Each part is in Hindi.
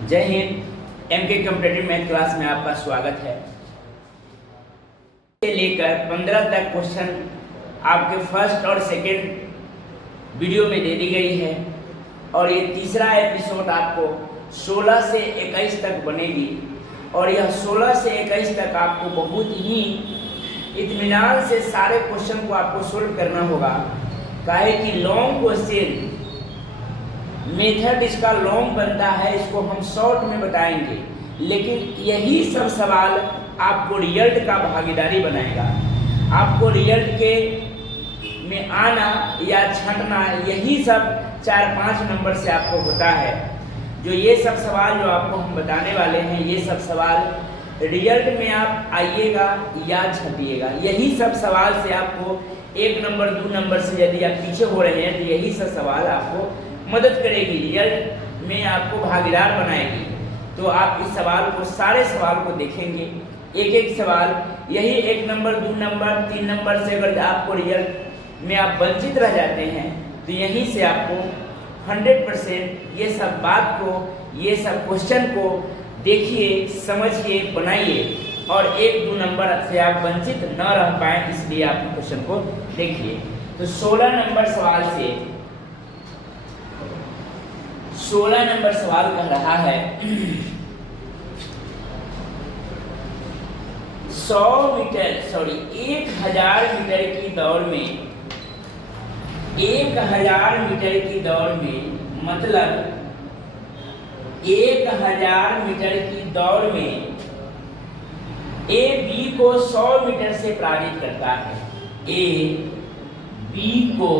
जय हिंद। एमके कॉम्पिटिटिव मैथ क्लास में आपका स्वागत है। से लेकर 15 तक क्वेश्चन आपके फर्स्ट और सेकंड वीडियो में दे दी गई है और ये तीसरा एपिसोड आपको 16 से 21 तक बनेगी और यह 16 से 21 तक आपको बहुत ही इत्मीनान से सारे क्वेश्चन को आपको सोल्व करना होगा। काहे कि लॉन्ग क्वेश्चन मेथड इसका लॉन्ग बनता है, इसको हम शॉर्ट में बताएंगे, लेकिन यही सब सवाल आपको रिजल्ट का भागीदारी बनाएगा। आपको रिजल्ट के में आना या छंटना यही सब 4-5 नंबर से आपको होता है। जो ये सब सवाल जो आपको हम बताने वाले हैं, ये सब सवाल रिजल्ट में आप आइएगा या छपिएगा। यही सब सवाल से आपको 1 नंबर 2 नंबर से यदि आप पीछे हो रहे हैं तो यही सब सवाल आपको मदद करेगी, रिजल्ट में आपको भागीदार बनाएगी। तो आप इस सवाल को, सारे सवाल को देखेंगे, एक एक सवाल। यही 1 नंबर 2 नंबर 3 नंबर से अगर आपको रिजल्ट में आप वंचित रह जाते हैं तो यहीं से आपको 100% ये सब बात को, ये सब क्वेश्चन को देखिए, समझिए, बनाइए और 1-2 नंबर से आप वंचित न रह पाए, इसलिए आप क्वेश्चन को देखिए। तो 16 नंबर सवाल से 16 नंबर सवाल कह रहा है 1000 मीटर की दौड़ में 1000 मीटर की दौड़ में, मतलब 1000 मीटर की दौड़ में ए बी को 100 मीटर से पराजित करता है। ए बी को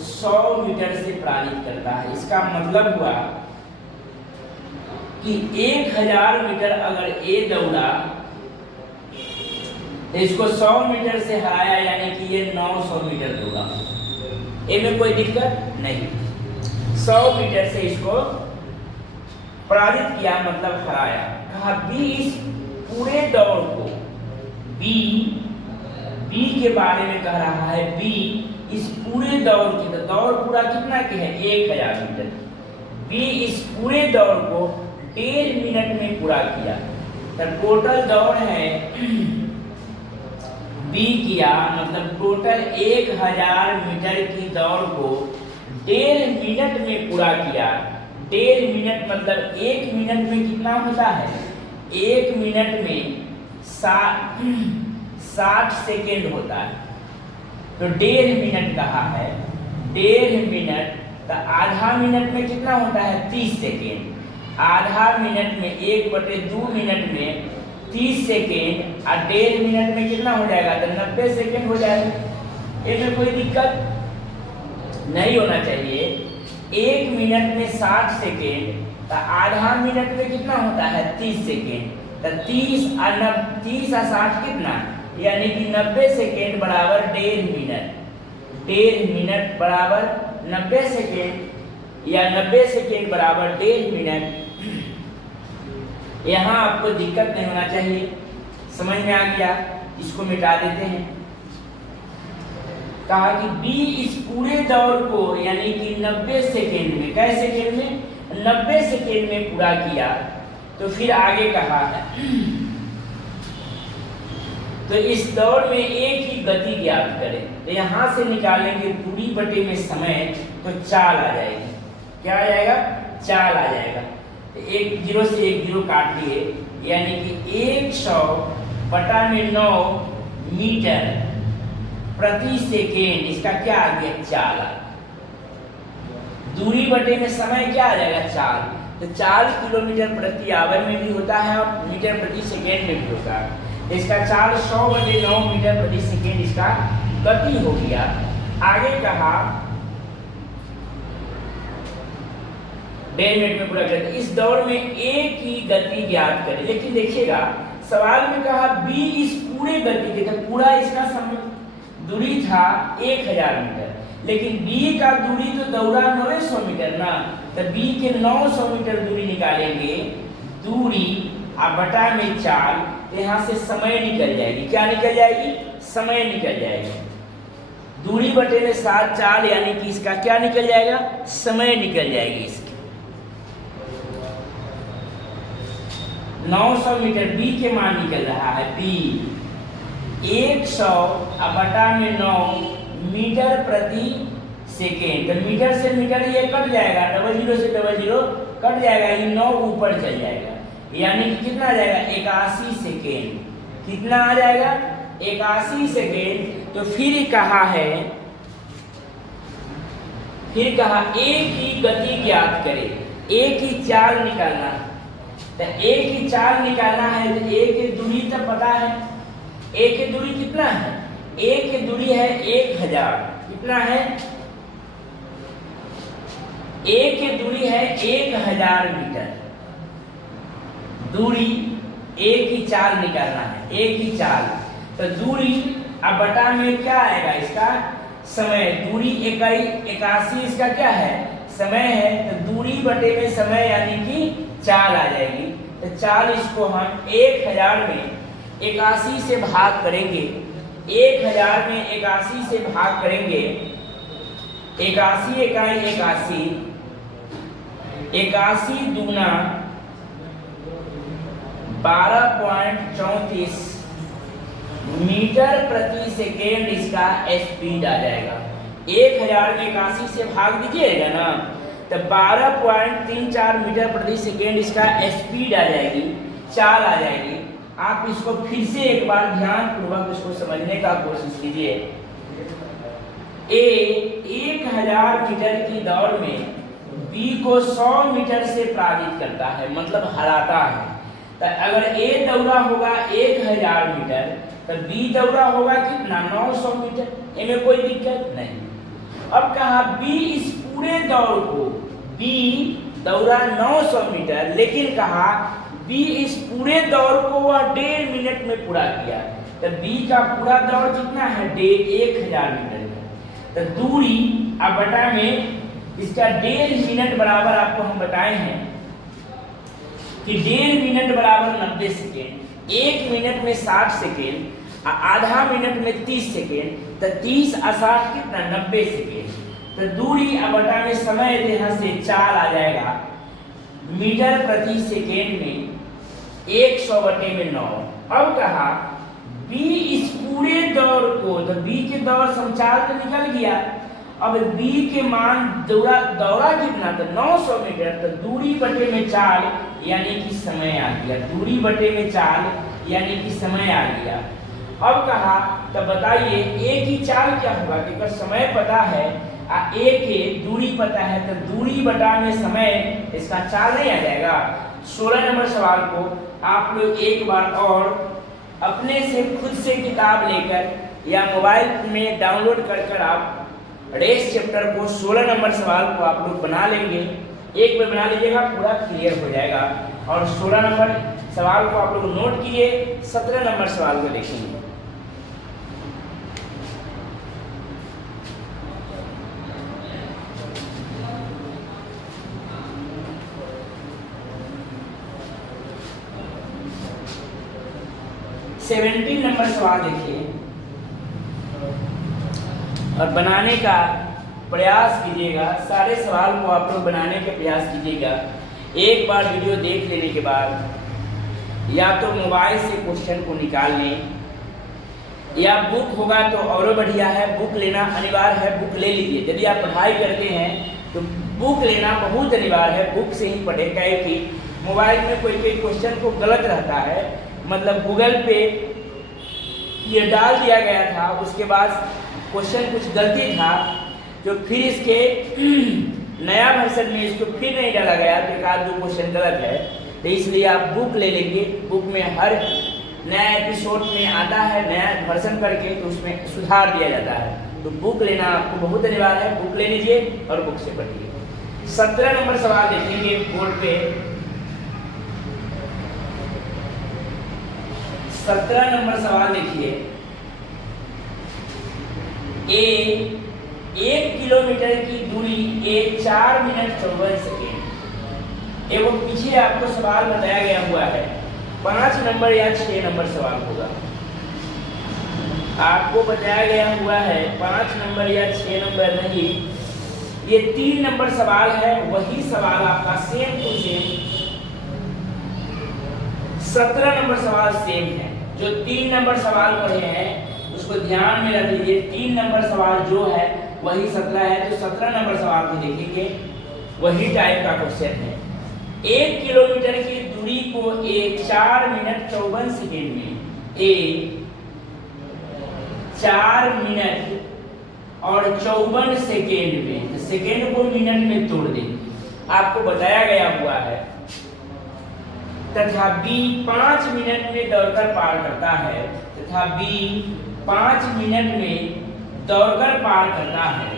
100 मीटर से पराजित करता है। इसका मतलब हुआ कि 1000 मीटर अगर ए दौड़ा तो इसको 100 मीटर से हराया, यानी कि ये 900 मीटर दौड़ा। ए में कोई दिक्कत नहीं। 100 मीटर से इसको पराजित किया, मतलब हराया। कहा बी इस पूरे दौड़ को, बी के बारे में कह रहा है, बी इस पूरे दौड़ की, तो दौड़ पूरा कितना के है 1000 मीटर। बी इस पूरे दौड़ को 1.5 मिनट में पूरा किया। तो टोटल दौड़ है बी किया, मतलब टोटल 1000 मीटर की दौड़ को 1.5 मिनट में पूरा किया। 1.5 मिनट मतलब 1 मिनट में कितना होता है? 1 मिनट में 60 सेकेंड होता है। तो 1.5 मिनट कहा है, 1.5 मिनट, तो आधा मिनट में कितना होता है? 30 सेकेंड। आधा मिनट में 1/2 मिनट में 30 सेकेंड और 1.5 मिनट में कितना हो जाएगा? तो 90 सेकेंड हो जाएगा। इसमें कोई दिक्कत नहीं होना चाहिए। 1 मिनट में 60 सेकेंड, तो आधा मिनट में कितना होता है? 30 सेकेंड। तो 30 और 60 कितना, यानी कि 90 सेकेंड बराबर 1.5 मिनट। 1.5 मिनट बराबर 90 सेकेंड या 90 सेकेंड बराबर 1.5 मिनट। यहाँ आपको दिक्कत नहीं होना चाहिए। समझ में आ गया? इसको मिटा देते हैं। कहा कि बी इस पूरे दौड़ को, यानी कि 90 सेकेंड में, कैसे सेकेंड में? 90 सेकेंड में पूरा किया। तो फिर आगे कहा है, तो इस दौड़ में एक ही गति ज्ञात करें। तो यहां से निकालेंगे दूरी बटे में समय, तो चाल आ जाएगी। क्या आ जाएगा? चाल आ जाएगा। तो 1 0 से 1 0 काट लिए, यानी कि 100 बटा में 9 मीटर प्रति सेकेंड। इसका क्या आ गया? चाल आ। दूरी बटे में समय क्या आ जाएगा? चाल। तो 4 किलोमीटर प्रति आवर में भी होता है और मीटर प्रति सेकेंड में भी होता है। इसका चाल 100/9 मीटर प्रति सेकेंड इसका गति हो गया। आगे कहा 1.5 मिनट में पूरा कर। इस दौड़ में एक ही गति ज्ञात करें। लेकिन देखिएगा, सवाल में कहा बी इस पूरे गति के, तो पूरा इसका दूरी था 1000 मीटर, लेकिन बी का दूरी तो दौड़ा 900 मीटर ना, तो बी के 900 मीटर दूरी निकालेंगे। दूरी और बटा में चाल, यहाँ से समय निकल जाएगी। क्या निकल जाएगी? समय निकल जाएगी। दूरी बटे में 7 चाल, यानी कि इसका क्या निकल जाएगा? समय निकल जाएगी इसकी। 900 मीटर बी के मान निकल रहा है। बी 100/9 मीटर प्रति सेकेंड। तो मीटर से मीटर ये कट जाएगा, 00 से 00 कट जाएगा, ये 9 ऊपर चल जाएगा, यानी कि कितना आ जाएगा 81 सेकेंड। कितना आ जाएगा 81 सेकेंड। तो फिर कहा है, फिर कहा ए की गति ज्ञात करें, ए की चाल निकालना। तो ए की चाल निकालना है तो ए की दूरी तो पता है, ए की दूरी कितना है, ए की दूरी है 1000। कितना है, ए की दूरी है 1000 मीटर। दूरी ए की चाल निकालना है, ए की चाल। तो दूरी अब बटा में क्या आएगा, इसका समय। दूरी 81 इसका क्या है, समय है। तो दूरी बटे में समय यानी कि चाल आ जाएगी। तो चाल इसको हम 1000 में 81 से भाग करेंगे। 1000 में 81 से भाग करेंगे, 81 इकाई 81, 81 दूना 12.34 मीटर प्रति सेकेंड इसका स्पीड आ जाएगा। 1000 में 81 से भाग दीजिएगा ना, तो 12.34 मीटर प्रति सेकेंड इसका स्पीड आ जाएगी, चाल आ जाएगी। आप इसको फिर से एक बार ध्यान पूर्वक इसको समझने का कोशिश कीजिए। ए 1000 मीटर की दौड़ में बी को 100 मीटर से पराजित करता है, मतलब हराता है। तो अगर ए दौड़ा होगा 1000 मीटर, तो बी दौड़ा होगा कितना 900 मीटर, इनमें कोई दिक्कत नहीं। अब कहा बी इस पूरे दौड़ को, बी दौड़ा 900 मीटर, लेकिन कहा बी इस पूरे दौड़ को वह 1.5 मिनट में पूरा किया। तो बी का पूरा दौड़ कितना है 1000 मीटर का। तो दूरी अब बटा में इसका 1.5 मिनट बराबर आपको हम बताए हैं कि 1.5 मिनट बराबर 90 सेकेंड। 1 मिनट में 60 सेकेंड, आधा मिनट में 30 सेकेंड, तो 30 और 60 कितना 90 सेकेंड। तो दूरी अब बटा में समय यहाँ से चाल आ जाएगा मीटर प्रति सेकेंड में 100/9। अब कहा बी इस पूरे दौड़ को, तो बी के दौड़ समचाल तो निकल गया। अब बी के मान दौड़ा कितना, तो 900 मीटर। तो दूरी बटे में चाल यानी कि समय आ गया, दूरी बटे में चाल यानी कि समय आ गया। अब कहा तो बताइए ए की चाल क्या होगा, क्योंकि समय पता है और ए के दूरी पता है, तो दूरी बटा में समय, इसका चाल नहीं आ जाएगा। 16 नंबर सवाल को आप लोग एक बार और अपने से खुद से किताब लेकर या मोबाइल में डाउनलोड कर आप रेस चैप्टर को 16 नंबर सवाल को आप लोग बना लेंगे। एक बार बना लीजिएगा, पूरा क्लियर हो जाएगा। और 16 नंबर सवाल को आप लोग नोट कीजिए, 17 नंबर सवाल को देखेंगे। सेवेंटीन नंबर सवाल देखिए और बनाने का प्रयास कीजिएगा। सारे सवाल को आप लोग बनाने के प्रयास कीजिएगा। एक बार वीडियो देख लेने के बाद या तो मोबाइल से क्वेश्चन को निकाल लें, या बुक होगा तो और बढ़िया है, बुक लेना अनिवार्य है, बुक ले लीजिए। यदि आप पढ़ाई करते हैं तो बुक लेना बहुत अनिवार्य है, बुक से ही पढ़े। क्योंकि मोबाइल में कोई कोई क्वेश्चन को गलत रहता है, मतलब गूगल पे ये डाल दिया गया था, उसके बाद क्वेश्चन कुछ गलती था, जो फिर इसके नया वर्जन में इसको फिर नहीं डाला गया, तो एक आध दो क्वेश्चन गलत है। तो इसलिए आप बुक ले लेंगे। बुक में हर नया एपिसोड में आता है नया वर्जन करके, तो उसमें सुधार दिया जाता है। तो बुक लेना आपको बहुत अनिवार्य है, बुक ले लीजिए और बुक से पढ़िए। 17 नंबर सवाल देखेंगे बोर्ड पे। 17 नंबर सवाल देखिए। ए 1 किलोमीटर की दूरी ए 4 मिनट 54 सेकेंड। एवं पीछे आपको सवाल बताया गया हुआ है, 5 नंबर या 6 नंबर सवाल होगा। आपको बताया गया हुआ है 5 नंबर या 6 नंबर नहीं, ये 3 नंबर सवाल है। वही सवाल आपका सेम टू 17 नंबर सवाल सेम है। जो 3 नंबर सवाल पढ़े हैं उसको ध्यान में रख लीजिए। 3 नंबर सवाल जो है वही 17 है, तो 17 नंबर सवाल को देखेंगे, वही टाइप का क्वेश्चन है। 1 किलोमीटर की दूरी को 4 मिनट 54 सेकेंड में 4 मिनट और 54 सेकेंड में, तो सेकेंड को मिनट में तोड़ देंगे, आपको बताया गया हुआ है। तथा B 5 मिनट में दौड़कर पार करता है, तथा B 5 मिनट में दौड़कर पार करता है,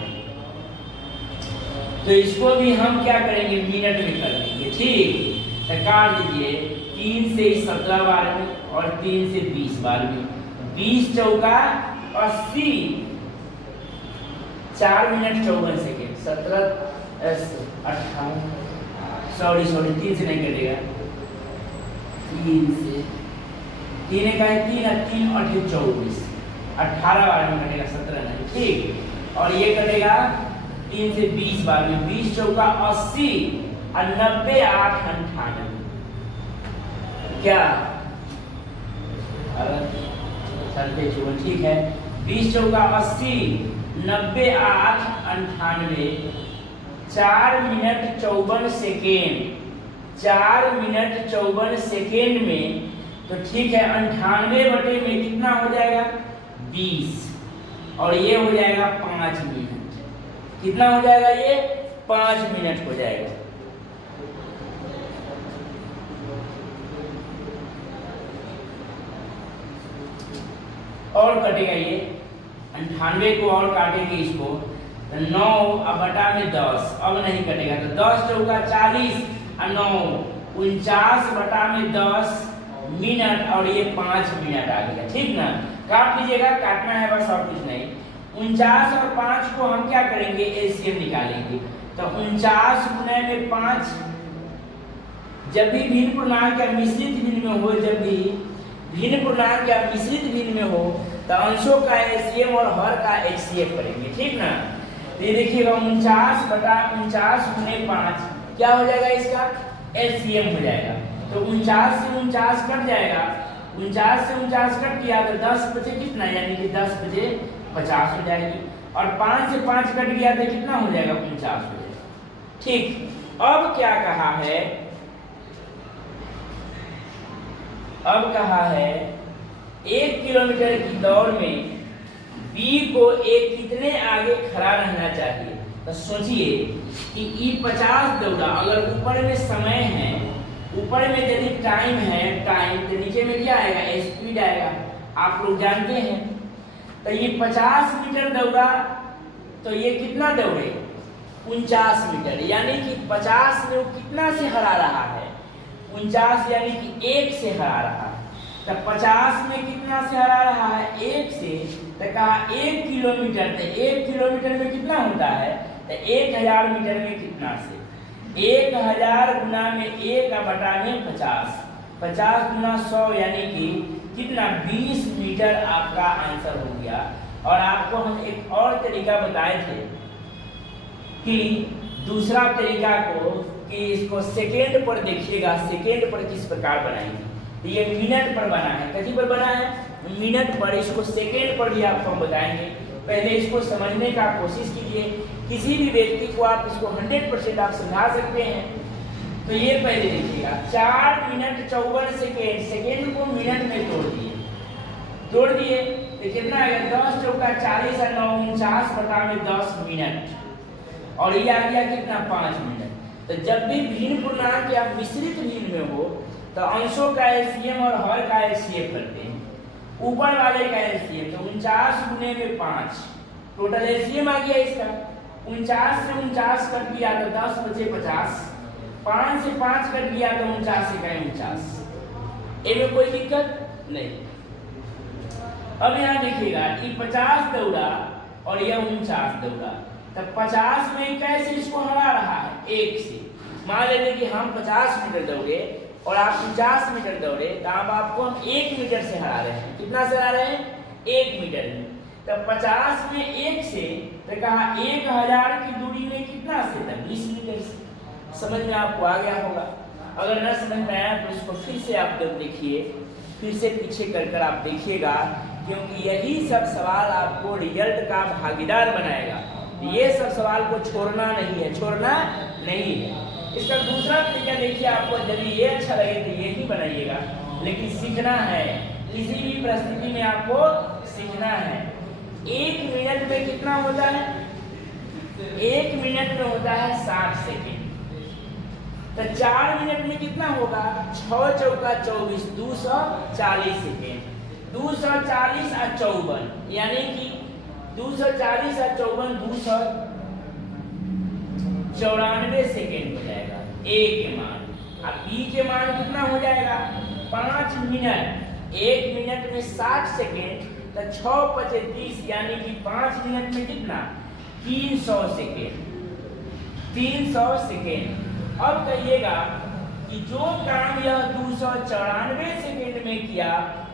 तो इसको भी हम क्या करेंगे, मिनट में कर लेंगे। ठीक, तो काट लीजिए 3 से 17 बार में और 3 से 20 बार में, 20 चौका 80, 4 मिनट 54 सेकेंड, 17 18 सॉरी 3 से नहीं कटेगा, 3 से 3 का है 3 और 3 और 24, 18 बार में कटेगा, 17 नहीं। ठीक, और ये कटेगा 3 से 20 बार में, 20 चौका 80 और 90 8 98, क्या ठीक है, 20 चौका 80, 90 8 98, 4 मिनट 54 सेकेंड, 4 मिनट 54 सेकेंड में, तो ठीक है 98 बटे में कितना हो जाएगा, 20, और ये हो जाएगा 5 मिनट। कितना हो जाएगा, ये 5 मिनट हो जाएगा। और कटेगा ये 98 को और काटेंगे इसको, तो 9 अब बटा में 10, अब नहीं कटेगा, तो 10 चौका 40 और 9 49 बटा में 10 मिनट, और ये 5 मिनट आ गया। ठीक ना, काट लीजिएगा, काटना है बस और कुछ नहीं। 49 और 5 को हम क्या करेंगे, एलसीएम निकालेंगे, तो 49 गुना में 5, जब भी भिन्न पूर्णांक या मिश्रित भिन्न में हो, जब भी भिन्न पूर्णांक या मिश्रित भिन्न में हो, तो अंशों का एलसीएम और हर का एचसीएफ करेंगे। ठीक ना, तो ये देखिएगा 49 बटा 49 गुने 5 क्या हो जाएगा, इसका एलसीएम हो जाएगा, तो 49 से 49 कट जाएगा, 49 से 49 कट किया तो 10 बचे कितना, यानी कि 10 बचे 50 हो जाएगी, और 5 से 5 कट गया तो कितना हो जाएगा, 49 हो जाएगा। ठीक, अब क्या कहा है, अब कहा है 1 किलोमीटर की दौड़ में B को एक कितने आगे खड़ा रहना चाहिए। तो सोचिए कि E 50 दौड़ा, अगर ऊपर में समय है, ऊपर में यदि टाइम है, टाइम तो नीचे में क्या आएगा, स्पीड आएगा, आप लोग जानते हैं। तो ये 50 मीटर दौड़ा, तो ये कितना दौड़े, 49 मीटर, यानी कि 50 में वो कितना से हरा रहा है, 49, यानी कि 1 से हरा रहा है। तो 50 में कितना से हरा रहा है, 1 से, तो कहा 1 किलोमीटर, तो 1 किलोमीटर में कितना होता है, तो 1000 मीटर में कितना से, 1000 गुना में 1 बटा में 50, 50 गुना 100, यानी कि कितना, 20 मीटर आपका आंसर हो गया। और आपको हम एक और तरीका बताए थे कि दूसरा तरीका को, कि इसको सेकेंड पर देखिएगा, सेकेंड पर किस प्रकार बनाएंगे, तो ये मिनट पर बना है, कथी पर बना है, मिनट पर, इसको सेकेंड पर भी आपको हम बताएंगे। पहले इसको समझने का कोशिश कीजिए, किसी भी व्यक्ति को आप इसको 100% आप समझा सकते हैं। तो ये पहले देखिएगा, 4 मिनट 54 सेकेंड, सेकेंड को मिनट में तोड़ दिए, तो कितना आएगा, 10 चौका 40 और 9 49 बटा में 10 मिनट, और ये आ गया कितना, 5 मिनट। तो जब भी भिन्न पूर्णांक या मिश्रित भिन्न में हो, तो अंशों का एलसीएम और हर का एलसीएम करते हैं। ऊपर वाले का एलसीएम, तो 49 गुने में 5, टोटल एलसीएम आ गया इसका, 49 से 49 कट गया तो 10 बचे 50, 5 से 5 कट गया तो 49 से 49, इनमें कोई दिक्कत नहीं। अब यहाँ देखिएगा, ये 50 दौड़ा और यह 49 दौड़ा, तब 50 में कैसे इसको हरा रहा है, 1 से। मान लेते कि हम 50 मीटर दौड़े और आप 50 मीटर दौड़े, तो अब आपको हम 1 मीटर से हरा रहे हैं। कितना से हरा रहे हैं, 1 मीटर में। तब 50 में 1 से, तो कहा 1000 की दूरी में कितना से था, 20 मीटर से। समझ में आपको आ गया होगा। अगर न समझ में आया तो इसको फिर से आप जब देखिए, फिर से पीछे कर आप देखिएगा, क्योंकि यही सब सवाल आपको रिजल्ट का भागीदार बनाएगा। ये सब सवाल को छोड़ना नहीं है, छोड़ना नहीं है। इसका दूसरा तरीका देखिए, आपको जब ये अच्छा लगे तो ये ही बनाइएगा, लेकिन सीखना है, किसी भी परिस्थिति में आपको सीखना है। 1 मिनट में कितना होता है? 1 मिनट में होता है 60 सेकेंड। तो 4 मिनट में कितना होगा? 6 चौका 24, 240 सेकेंड। 240 और 54, यानी कि 240 और 54 294 सेकेंड हो जाएगा ए के मान। अब बी के मान कितना हो जाएगा? 5 मिनट। 1 मिनट में 60 सेकेंड, तो 6 पचे 30, यानी कि 5 मिनट में कितना? 300 सेकेंड। 300 सेकेंड। अब कहिएगा कि जो काम यह 294 सेकेंड में किया,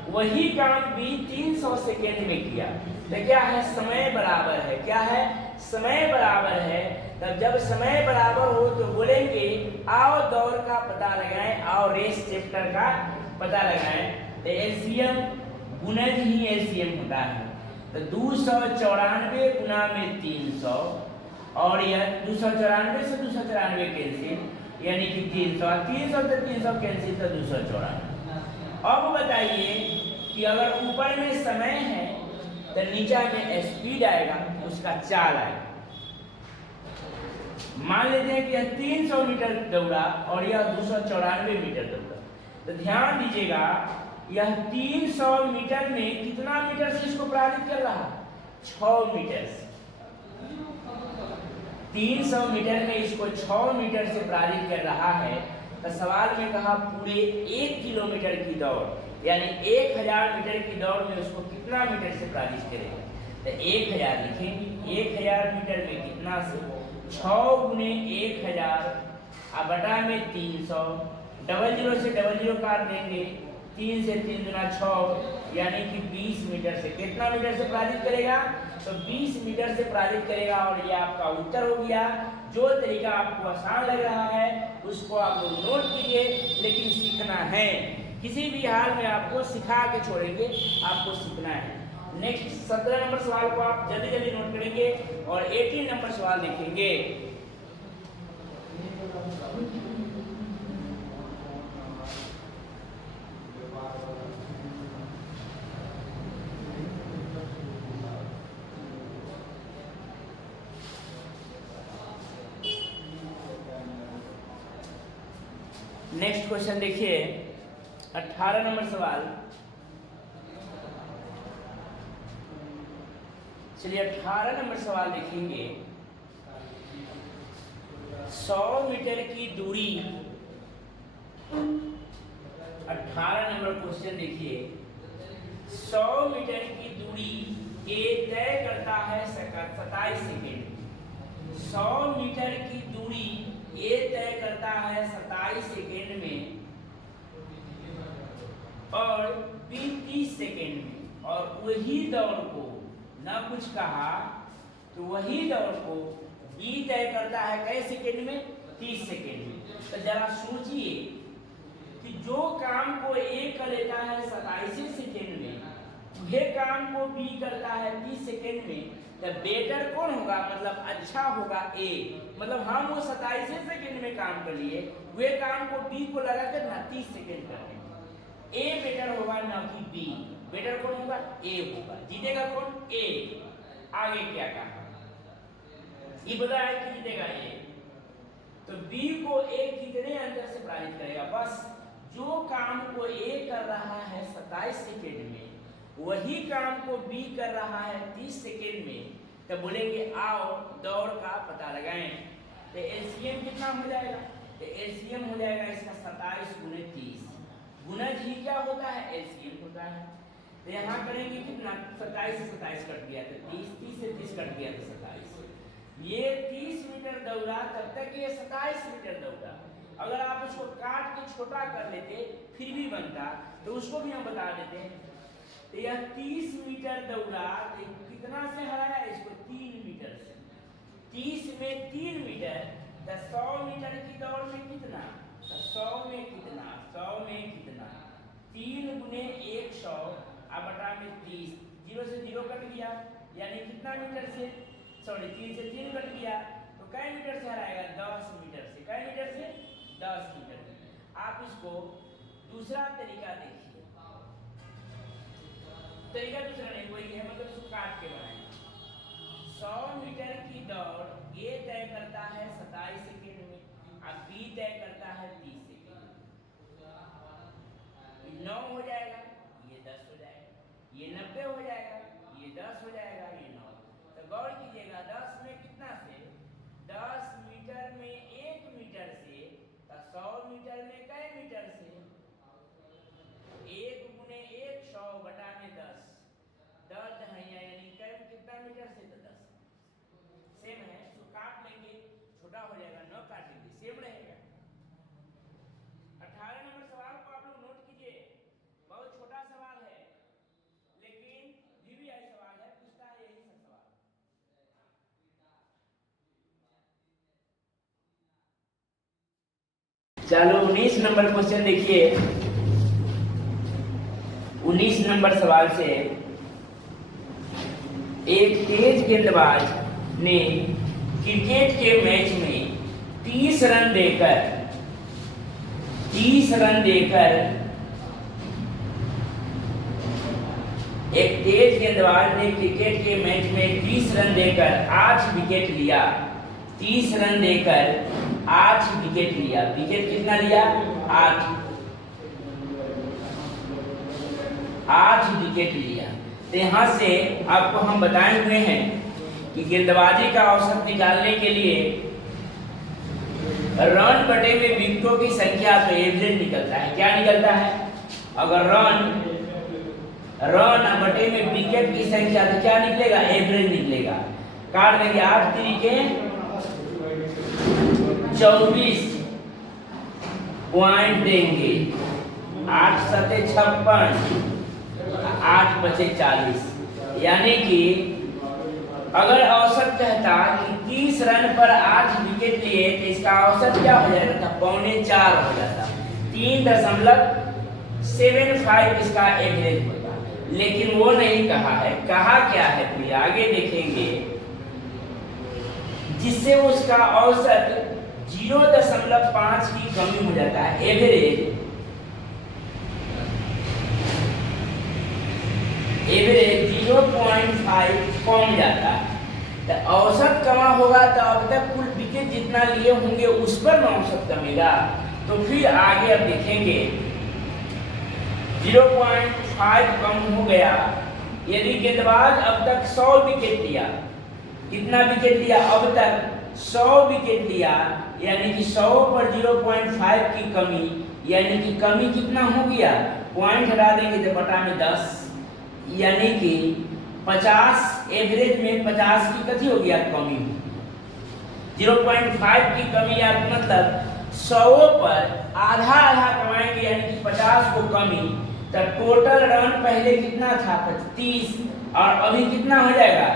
वही काम भी 300 सेकेंड में किया। तो क्या है? समय बराबर है। क्या है? समय बराबर है। तब जब समय बराबर हो तो बोलेंगे आओ दौड़ का पता लगाएं, आओ रेस चैप्टर का पता लगाएं। तो एलसीएम गुणज ही एलसीएम होता है। तो 294 गुना में 300, और यह 294 से 294 कैंसिल, यानी कि 300, 300 से 300 कैंसिल, तो 294। अब बताइए कि अगर ऊपर में समय है तो नीचे में स्पीड आएगा, उसका चाल आएगा। मान लेते हैं कि यह 300 मीटर दौड़ा और यह 294 मीटर दौड़ा। तो ध्यान दीजिएगा, यह 300 मीटर में कितना मीटर से इसको प्रेरित कर रहा? 6 मीटर से। 300 मीटर में इसको 6 मीटर से प्रेरित कर रहा है। तो सवाल में कहा पूरे 1 किलोमीटर की दौड़, यानी 1000 मीटर की दौड़ में उसको कितना मीटर से प्रेरित करेगा? तो 1000 लिखेंगे। 1000 मीटर में कितना से? 6 गुने 1000 और बटा में 300, डबल जीरो से डबल जीरो काट देंगे, 3 से 3 गुना 6, यानी कि 20 मीटर से। कितना मीटर से प्रेरित करेगा? तो 20 मीटर से प्रेरित करेगा। और ये आपका उत्तर हो गया। जो तरीका आपको आसान लग रहा है उसको आप लोग नोट कीजिए, लेकिन सीखना है। किसी भी हाल में आपको सिखा के छोड़ेंगे, आपको सीखना है। नेक्स्ट 17 नंबर सवाल को आप जल्दी जल्दी नोट करेंगे और 18 नंबर सवाल देखेंगे। नेक्स्ट क्वेश्चन देखिए, 18 नंबर सवाल। चलिए 18 नंबर सवाल देखेंगे। 100 मीटर की दूरी, 18 नंबर क्वेश्चन देखिए। 100 मीटर की दूरी ए तय करता है 27 सेकेंड। 100 मीटर की दूरी ए तय करता है 27 सेकेंड में और बी 30 सेकेंड में। और वही दौड़ को, ना कुछ कहा, तो वही दौड़ को बी तय करता है कई सेकेंड में? 30 सेकेंड में। तो जरा सोचिए कि जो काम को ए कर लेता है 27 सेकेंड में, वह काम को बी करता है 30 सेकेंड में, तो बेटर कौन होगा? मतलब अच्छा होगा ए। मतलब हम वो 27 सेकेंड में काम कर लिए, वे काम को बी को लगा कर ना 30 सेकेंड कर देंगे। ए बेटर होगा ना कि बी। बेटर कौन होगा? ए होगा। जीतेगा कौन? ए। आगे क्या कहा? ये बताया कि जीतेगा ए। तो बी को ए कितने अंतर से पराजित करेगा? बस जो काम को ए कर रहा है 27 सेकेंड में, वही काम को बी कर रहा है 30 सेकेंड में। तो बोलेंगे आओ दौड़ का पता लगाएं। तो एलसीएम कितना हो जाएगा? तो एलसीएम हो जाएगा इसका 27 गुने 30। गुणज ही क्या होता है? एलसीएम होता है। तो यहाँ करेंगे कितना? 27 से 27 कट गया तो 30, 30 से 30 कट गया तो 27। ये 30 मीटर दौड़ा, तब तक ये 27 मीटर दौड़ा। अगर आप उसको काट के छोटा कर लेते फिर भी बनता, तो उसको भी हम बता देते हैं। तो यह 30 मीटर दौड़ा, तो कितना से हराया इसको? 3 मीटर से। 30 में 3 मीटर, तो 100 मीटर की दौड़ में कितना? तो 100 में कितना, 100 में कितना, 3 गुने 100 अब बटा में 30, 0 से 0 कट गया, यानी कितना मीटर से, सॉरी 3 से 3 कट गया, तो कै मीटर से हराएगा, 10 मीटर से, कै मीटर से, 10 मीटर से। आप इसको दूसरा तरीका देखिए, तरीका दूसरा नहीं, वही है, मतलब इसको काट के बनाएंगे। 100 मीटर की दौड़ ए तय करता है 27 सेकेंड में, अब बी तय करता है 30 सेकेंड में। 9 हो जाएगा, ये 10 हो जाएगा, ये 90 हो जाएगा, ये 10 हो जाएगा, ये 9। तो गौर कीजिएगा, 10 में कितना से, 10 मीटर में 1 मीटर से, तो 100 मीटर में कै मीटर से, 1 गुने 1 100 बटा में 10, 10 दहाइयाँ यानी कितना मीटर से, तो 10। सेम है, इसको काट लेंगे, छोटा हो जाएगा, न काटेंगे, सेम रहेगा। 18 नंबर सवाल को आप लोग नोट कीजिए, बहुत छोटा सवाल है, लेकिन VVI सवाल है, पूछता है यही सब सवाल। चलो 19 नंबर क्वेश्चन देखिए। 19 नंबर सवाल से, एक तेज गेंदबाज ने क्रिकेट के मैच में 30 रन देकर एक तेज गेंदबाज ने क्रिकेट के मैच में 30 रन देकर 8 विकेट लिया। 30 रन देकर 8 विकेट लिया। विकेट कितना लिया? 8 विकेट लिया। तो यहाँ से आपको हम बताए हुए हैं कि गेंदबाजी का औसत निकालने के लिए रन बटे में विकेटों की संख्या तो एवरेज निकलता है। क्या निकलता है? अगर रन बटे में विकेट की संख्या तो क्या निकलेगा? एवरेज निकलेगा। काट देंगे 8 तरीके 24 पॉइंट देंगे, 8 सते 56, 8 बचे 40, यानी कि अगर औसत कहता कि 30 रन पर 8 विकेट लिए तो इसका औसत क्या हो जाता था? 3.25 हो जाता। 3.75 इसका एवरेज होता। लेकिन वो नहीं कहा है। कहा क्या है? फिर आगे देखेंगे, जिससे उसका औसत 0.5 की कमी हो जाता है। एवरेज 0.5 कम जाता है। तो औसत कमा होगा तो अब तक कुल विकेट जितना लिए होंगे उस पर ना औसत कमेगा। तो फिर आगे अब देखेंगे 0.5 कम हो गया। यदि गेंदबाज अब तक 100 विकेट लिया, कितना विकेट लिया? अब तक 100 विकेट लिया, यानी कि 100 पर 0.5 की कमी, यानी कि कमी कितना हो गया? पॉइंट हटा देंगे तो बटा में 10, यानी कि 50 एवरेज में 50 की कथी हो गया? कमी। 0.5 की कमी या मतलब 100 पर आधा कमाएंगे, यानी कि 50 को कमी। तो टोटल रन पहले कितना था? 30, और अभी कितना हो जाएगा?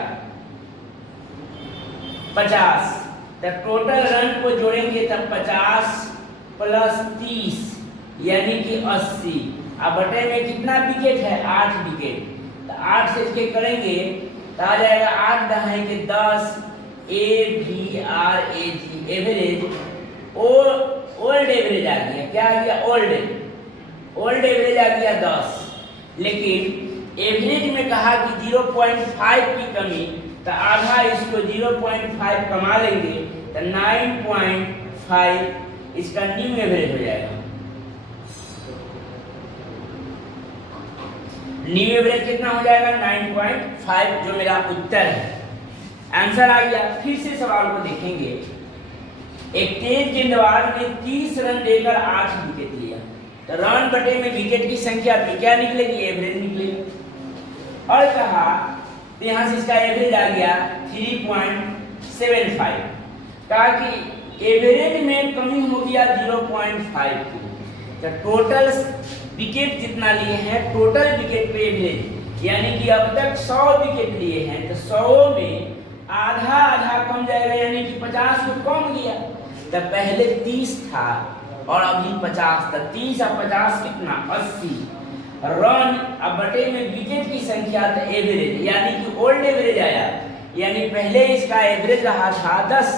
50। तो टोटल रन को जोड़ेंगे तब 50 प्लस 30 यानी कि 80। अब बटे में कितना विकेट है? 8 विकेट। तो 8 से इसके करेंगे तो आ जाएगा 8 दहाई के 10, AVRAG एवरेज। ओल्ड एवरेज आ गया। क्या आ गया? ओल्ड एवरेज आ गया 10। लेकिन एवरेज में कहा कि 0.5 की कमी, तो आधा इसको 0.5 कमा लेंगे तो 9.5 इसका न्यू एवरेज हो जाएगा। न्यू एवरेज कितना हो जाएगा? 9.5, जो मेरा उत्तर है। आंसर आ गया। फिर से सवाल को देखेंगे। एक तेज गेंदबाज ने 30 रन देकर 8 विकेट लिया। तो रन बटे में विकेट की संख्या भी क्या निकलेगी? एवरेज निकलेगी। और कहा तो यहां से इसका एवरेज आ गया 3.75। कहा कि एवरेज में कमी हो गया 0.5 की। तो टोटल विकेट जितना लिए हैं, टोटल विकेट पे एवरेज, यानी कि अब तक 100 विकेट लिए हैं तो 100 में आधा कम जाएगा, यानी कि 50 को कम लिया। तो पहले 30 था, और अभी 50 था। 30 और 50 कितना 80। रन अब बटे में विकेट की संख्या था एवरेज, यानी कि ओल्ड एवरेज आया, यानी पहले इसका एवरेज रहा था 10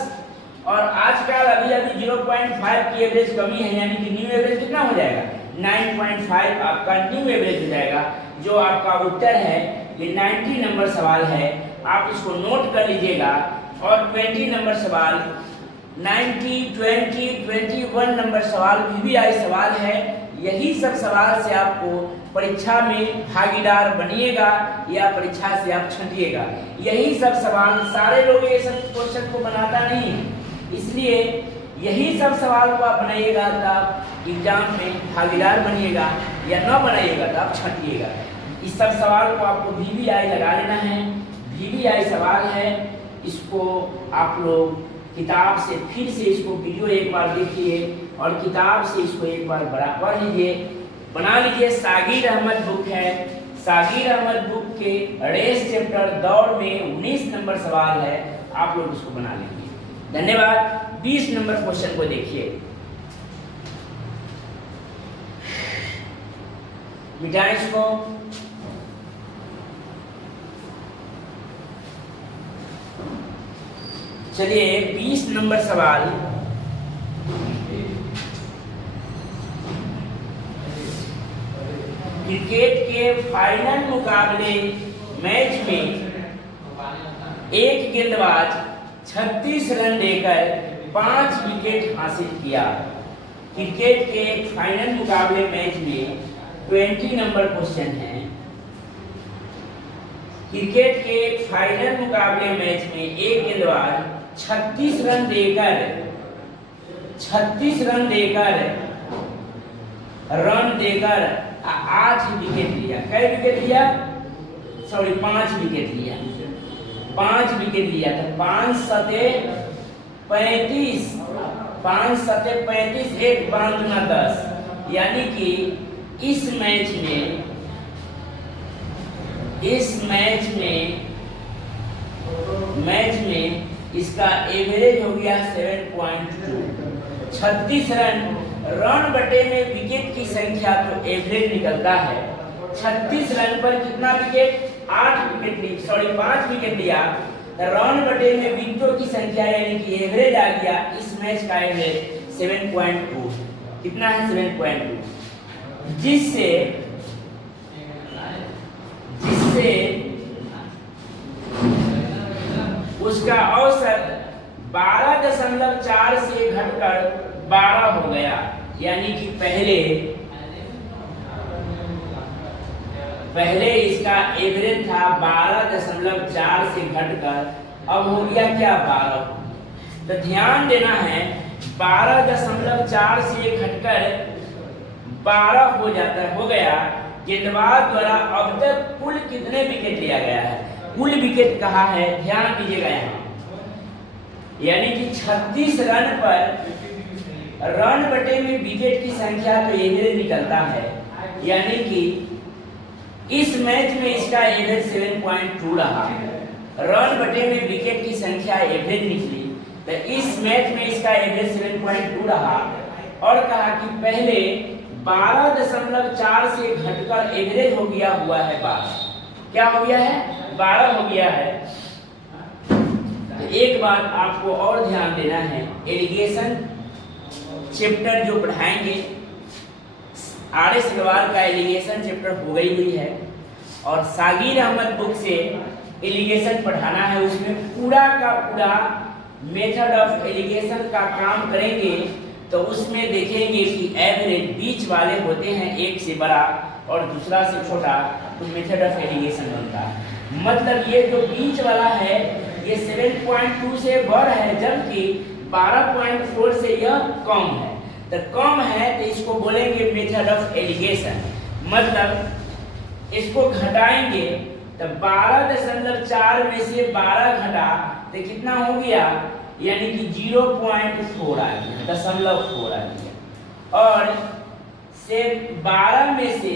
और आजकल अभी 0.5 की एवरेज कमी है, यानी कि न्यू एवरेज कितना हो जाएगा 9.5 आपका न्यू एवरेज हो जाएगा। जो आपका उत्तर है ये 90 नंबर सवाल है, आप इसको नोट कर लीजिएगा। और 20 नंबर सवाल 90, 20, 21 नंबर सवाल VVI सवाल है। यही सब सवाल से आपको परीक्षा में भागीदार बनिएगा या परीक्षा से आप छंटिएगा। यही सब सवाल, सारे लोग ये सब क्वेश्चन को बनाता नहीं है, इसलिए यही सब सवाल को आप बनाइएगा तब एग्जाम में भागीदार बनिएगा, या न बनाइएगा तो आप छंटिएगा। इस सब सवाल को आपको VVI लगा लेना है। VVI सवाल है, इसको आप लोग किताब से फिर से इसको वीडियो एक बार देखिए और किताब से इसको एक बार पढ़ लीजिए, बना लीजिए। सागिर अहमद बुक है, सागिर अहमद बुक के रेस चैप्टर दौड़ में 19 नंबर सवाल है, आप लोग इसको बना लीजिए। धन्यवाद। 20 नंबर क्वेश्चन को देखिए, मिटाएं इसको। चलिए 20 नंबर सवाल, क्रिकेट के फाइनल मुकाबले मैच में एक गेंदबाज 36 रन देकर 5 विकेट हासिल किया। क्रिकेट के एक फाइनल मुकाबले मैच में 20 नंबर क्वेश्चन है। क्रिकेट के एक फाइनल मुकाबले मैच में एक गेंदबाज 36 रन देकर 8 विकेट लिया। कै विकेट लिया? सॉरी 5 विकेट लिया। 5 विकेट लिया था। 5 सते 35, 5 सते 35, 1 5 दूना 10, यानी कि इस मैच में इसका एवरेज हो गया 7.2। 36 रन बटे में विकेट की संख्या तो एवरेज निकलता है। 36 रन पर कितना विकेट? 8 विकेट ली, सॉरी 5 विकेट लिया। रन बटे में विकेटों की संख्या यानी कि एवरेज आ गया। इस मैच का एवरेज 7.2 कितना है? 7.2, जिससे उसका औसत 12.4 से घटकर 12 हो गया। यानी कि पहले इसका एवरेज था 12.4 से घटकर अब हो गया क्या 12। तो ध्यान देना है 12.4 से घटकर 12 हो गया। गेंदबाज द्वारा अब तक कुल कितने विकेट लिया गया है? कुल विकेट कहा है, ध्यान दीजिएगा यहाँ, यानी कि 36 रन पर रन बटे में विकेट की संख्या तो एवरेज निकलता है, यानी कि इस मैच में इसका एवरेज 7.2 रहा। रन बटे में विकेट की संख्या एवरेज निकली, तो इस मैच में इसका एवरेज 7.2 रहा। और कहा कि पहले 12.4 से घटकर एवरेज हो गया हुआ है 12। क्या हो गया है? 12 हो गया है। तो एक बात आपको और ध्यान देना है, इरिगेशन चैप्टर जो पढ़ाएंगे, RS अग्रवाल का इरिगेशन चैप्टर हो गई हुई है और सागिर अहमद बुक से इरिगेशन पढ़ाना है। उसमें पूरा का पूरा मेथड ऑफ इरिगेशन का काम करेंगे। तो उसमें देखेंगे कि एवरेज बीच वाले होते हैं, एक से बड़ा और दूसरा से छोटा, तो मेथड ऑफ इरिगेशन बनता है। मतलब ये जो बीच वाला है ये 7.2 से बढ़ है, जबकि 12.4 से यह कम है। तो कम है तो इसको बोलेंगे मेथड ऑफ इरिगेशन। मतलब इसको घटाएंगे तो 12.4 में से 12 घटा तो कितना हो गया? यानी कि 0.4 आ गया, 0.4 आ गया। और से 12 में से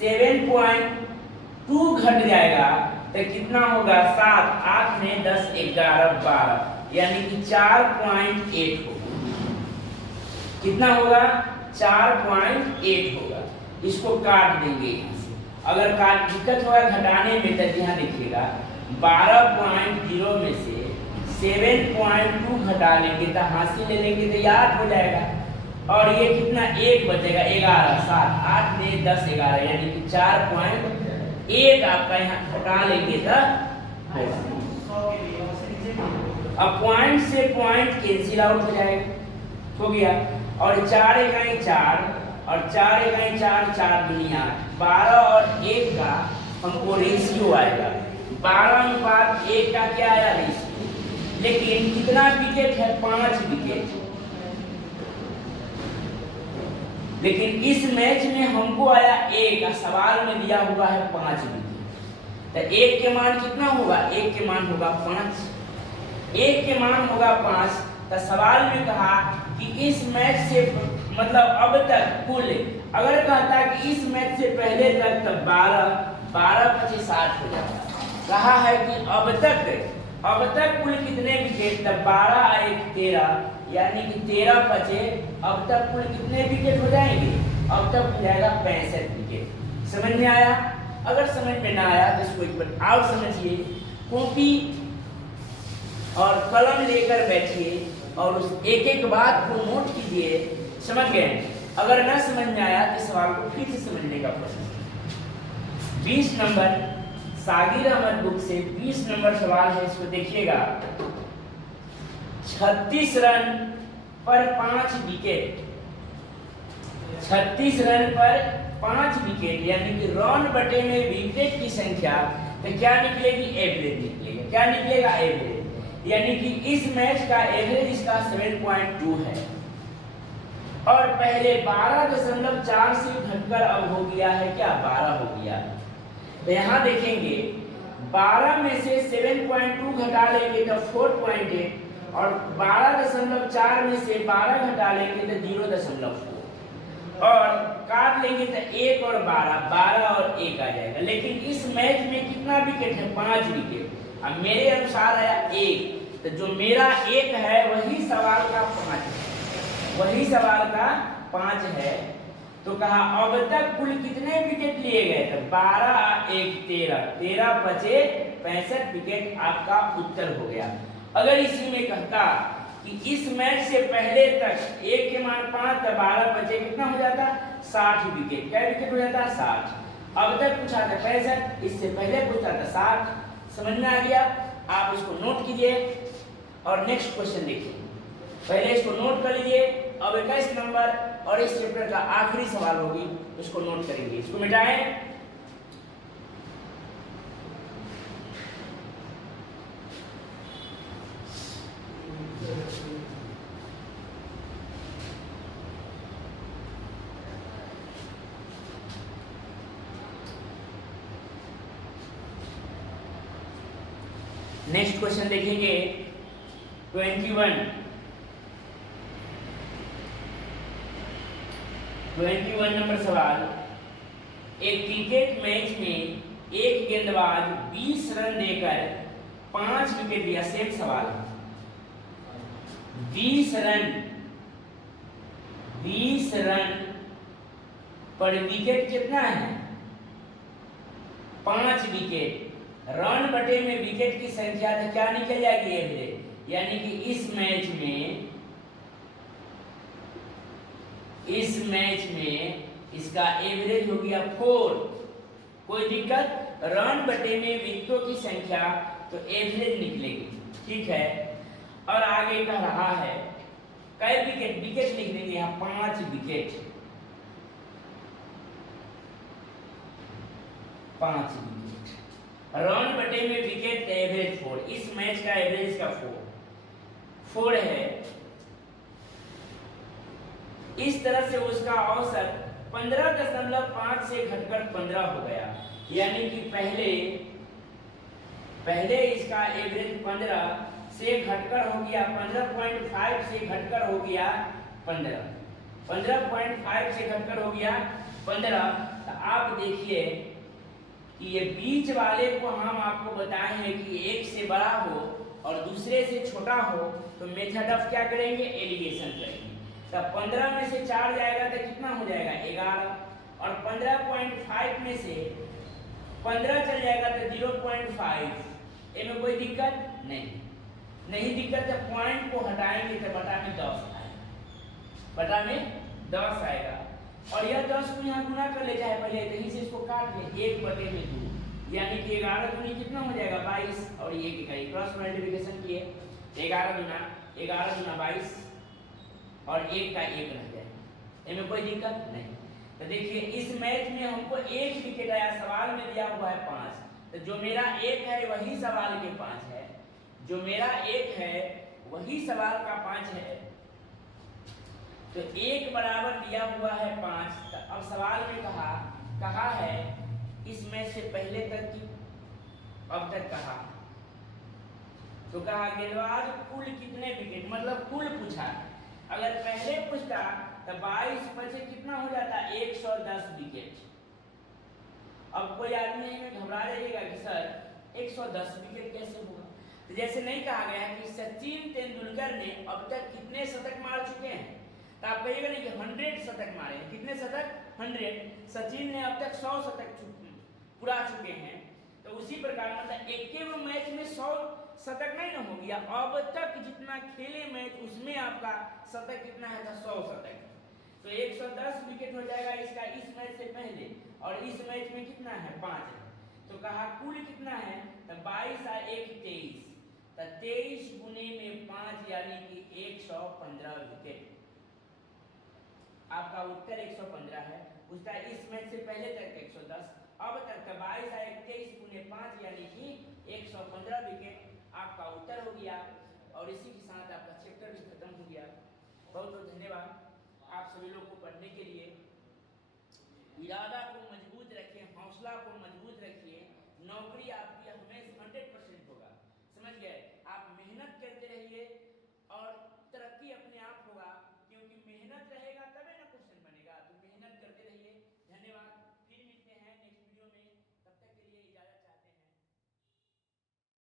7.2 घट जाएगा तो कितना होगा? 7, 8 में 10, 11, 12, यानी कि 4.8 होगा। कितना होगा 4.8 होगा। इसको काट देंगे यहाँ से, अगर काट दिक्कत होगा घटाने में तो यहाँ देखिएगा 12.0 में से 7.2 घटा लेंगे तो हासिल ले लेंगे तो 8 हो जाएगा, और ये कितना 1 बचेगा 11, 7 8 में 10 11 यानी कि 4.1 आपका यहाँ घटा लेंगे तो अब पॉइंट से पॉइंट कैंसिल आउट हो जाएगा, हो गया। और 4 इकाई 4 और 4 इकाई 4 4 दूनी 8, 12 और 1 का हमको रेशियो आएगा, 12:1 का क्या आया रेशियो। लेकिन कितना विकेट है 5 विकेट, लेकिन इस मैच में हमको आया 1, सवाल में दिया हुआ है 5 विकेट। तो 1 के मान कितना होगा, 1 के मान होगा 5, 1 के मान होगा 5। तो सवाल में कहा कि इस मैच से मतलब अब तक कुल, अगर कहता कि इस मैच से पहले तक तो 12 25 60 हो जाता। कहा है कि अब तक कुल कितने विकेट, तब 12 1 13 यानी कि 13 बचे, अब तक कुल कितने विकेट हो जाएंगे, अब तक हो जाएगा 65 विकेट। समझ में आया? अगर समझ में ना आया तो इसको एक बार और समझिए, कॉपी और कलम लेकर बैठिए और उस एक एक बात को नोट कीजिए। समझ गए? अगर ना समझ में आया तो सवाल को फिर से समझने का प्रयास। 20 नंबर सागिर अहमद बुक से 20 नंबर सवाल है, इसको देखिएगा। 36 रन पर 5 विकेट, 36 रन पर 5 विकेट यानी कि रन बटे में विकेट की संख्या, तो क्या निकलेगी, एवरेज निकलेगा। क्या निकलेगा, एवरेज। यानी कि इस मैच का एवरेज इसका 7.2 है, और पहले 12.4 से घटकर अब हो गया है क्या, 12 हो गया। तो यहाँ देखेंगे 12 में से 7.2 घटा लेंगे तो 4.8, और 12.4 में से 12 घटा लेंगे तो 0.4, और काट लेंगे तो 1 और 12 और 1 आ जाएगा। लेकिन इस मैच में कितना विकेट है, 5 विकेट। अब मेरे अनुसार आया 1, तो जो मेरा 1 है वही सवाल का 5 है, वही सवाल का 5 है। तो कहा अब तक कुल कितने विकेट लिए गए, तो 12 1 13, 13 बचे 65 विकेट आपका उत्तर हो गया। अगर इसी में कहता कि इस मैच से पहले तक 1 के मान 5 तो 12 बचे कितना हो जाता, 60 विकेट। क्या विकेट हो जाता, 60। अब तक पूछा था 65, इससे पहले पूछा था 60। समझ में आ गया? आप इसको नोट कीजिए और नेक्स्ट क्वेश्चन देखिए। पहले इसको नोट कर लीजिए। अब 21 नंबर और इस चैप्टर का आखिरी सवाल होगी, इसको नोट करेंगे। इसको मिटाएं। नेक्स्ट क्वेश्चन देखेंगे 21 नंबर सवाल। एक क्रिकेट मैच में एक गेंदबाज 20 रन देकर 5 विकेट लिया। सेम सवाल, 20 रन पर विकेट कितना है, 5 विकेट। रन बटे में विकेट की संख्या तो क्या निकल जाएगी, एवरेज। यानी कि इस मैच में इसका एवरेज हो गया 4। कोई दिक्कत, रन बटे में विकेटों की संख्या तो एवरेज निकलेगी, ठीक है। और आगे कह रहा है कई विकेट, विकेट लिख देंगे यहाँ 5 विकेट, 5 विकेट। रन बटे में विकेट एवरेज 4। इस मैच का एवरेज का 4 है। इस तरह से उसका औसत 15.5 से घटकर 15 हो गया। यानी कि पहले इसका एवरेज 15 से घटकर हो गया 15.5 से घटकर हो गया 15, 15.5 से घटकर हो गया 15। तो आप देखिए कि ये बीच वाले को हम आपको बताए हैं कि एक से बड़ा हो और दूसरे से छोटा हो तो मेथड ऑफ क्या करेंगे, एलिगेशन करेंगे। तो 15 में से 4 जाएगा तो कितना हो जाएगा 11, और 15.5 में से 15 चल जाएगा तो 0.5। इनमें कोई दिक्कत नहीं दिक्कत है। पॉइंट को हटाएंगे तो बटा में 10 आएगा, बटा में 10 आएगा। और यह 10 को यहाँ गुना कर ले, चाहे पहले कहीं से इसको काट ले, 1/2, यानी कि 11 दूनी कितना हो जाएगा 22, और ये क्या क्रॉस मल्टीप्लिकेशन किए 11 दूना 22 और 1 का 1 रह जाएगा। इनमें कोई दिक्कत नहीं। तो देखिए इस मैथ में हमको 1 विकेट आया, सवाल में दिया हुआ है 5, तो जो मेरा 1 है वही सवाल के 5 है, जो मेरा 1 है वही सवाल का 5 है। तो 1 बराबर दिया हुआ है 5। तो अब सवाल में कहा है इस मैच से पहले तक की अब तक कहा, तो कहा गेंदबाज कुल कितने विकेट, मतलब कुल पूछा। अगर पहले पूछता तो 22 बचे कितना हो जाता 110 विकेट। अब कोई आदमी में घबरा जाएगा कि सर 110 विकेट कैसे होगा, तो जैसे नहीं कहा गया कि सचिन तेंदुलकर ने अब तक कितने शतक मार चुके हैं, तो आप कहिएगा नहीं कि 100 शतक मारे हैं। कितने शतक 100। सचिन ने अब तक 100 शतक पूरा चुके हैं। तो उसी प्रकार मतलब एक मैच में 100 शतक नहीं ना हो गया, अब तक जितना खेले मैच उसमें आपका शतक कितना है था 100 शतक। तो 110 विकेट हो जाएगा इसका इस मैच से पहले, और इस मैच में कितना है 5 है। तो कहा कुल कितना है, तो 22 और 1 23, तो 23 गुने में 5 यानी कि 115 विकेट। आपका उत्तर 115 है। उसका इस मैच से पहले तक 110, अब तक 22 और 23 गुने 5 यानी कि 115 विकेट आपका उत्तर हो गया। और इसी के साथ आपका चैप्टर भी खत्म हो गया। बहुत बहुत धन्यवाद आप सभी लोग को पढ़ने के लिए। इरादा को मजबूत रखिए, हौसला को मजबूत रखिए, नौकरी आपकी हमेशा